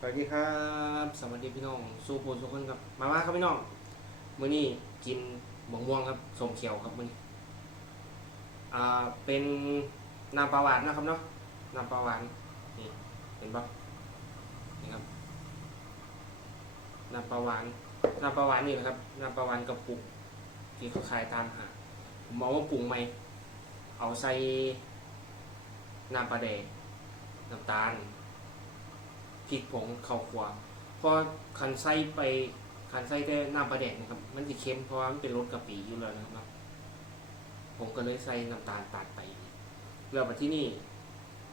สวัสดีครับสวัสดีพี่น้องสู้ปูสู้คนครับมาว่าครับพี่น้องมื้อนี้กินมะม่วงครับส้มเขียวครับมื้อนี้อ่าเป็นน้ำปลาหวานนะครับเนาะน้ำปลาหวานนี่เห็นปะนี่ครับน้ำปลาหวานน้ำปลาหวานนี่นะครับน้ำปลาหวานกระปุกที่เขาขายตามหาผมเอามาปรุงใหม่เอาใส่น้ำปลาแดกน้ำตาล พริกผงข้าวคั่วเพอคันไส้ไปคันไส้แต่น้ำปลาแดกนะครับ มันจะเค็มเพราะว่ามันเป็นรสกะปิอยู่แล้วนะครับ ผมก็เลยใส่น้ำตาลตัดไปแล้วมาที่นี่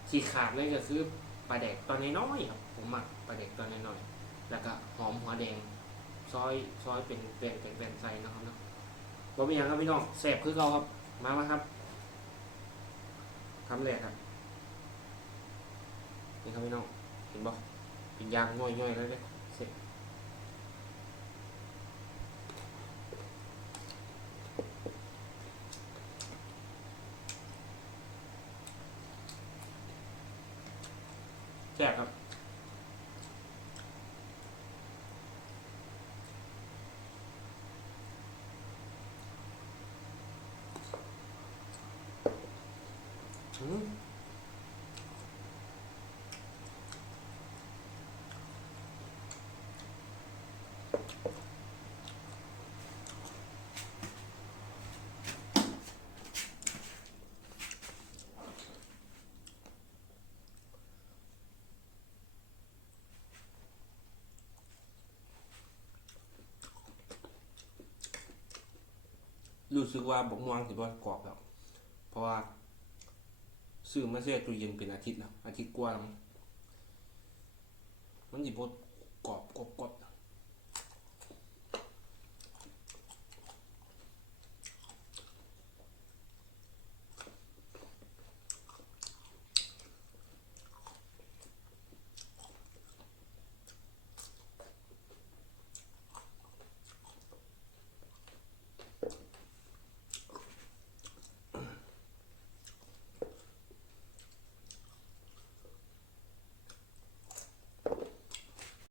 ที่ขาดเลยก็คือปลาแดกตอนน้อยๆครับผมหมักปลาแดกตอนน้อยๆแล้วก็หอมหัวแดงซอยซอยเป็นเป็นเป็นเป็นใส่นะครับนะบ่มีอย่างครับพี่น้องแซ่บคือเราครับมามาครับคำแรกครับนี่ครับพี่น้องเห็นบ่ เป็นยางย่อยๆแล้วเลยเสร็จแซ่บครับอืม รู้สึกว่าบกม่วงถือว่ากรอบแล้วเพราะว่าซื้อมาเสียตู้เย็นเป็นอาทิตย์แล้วอาทิตย์กว่าแล้วมันหยิบดกรอบกรอบกรอบ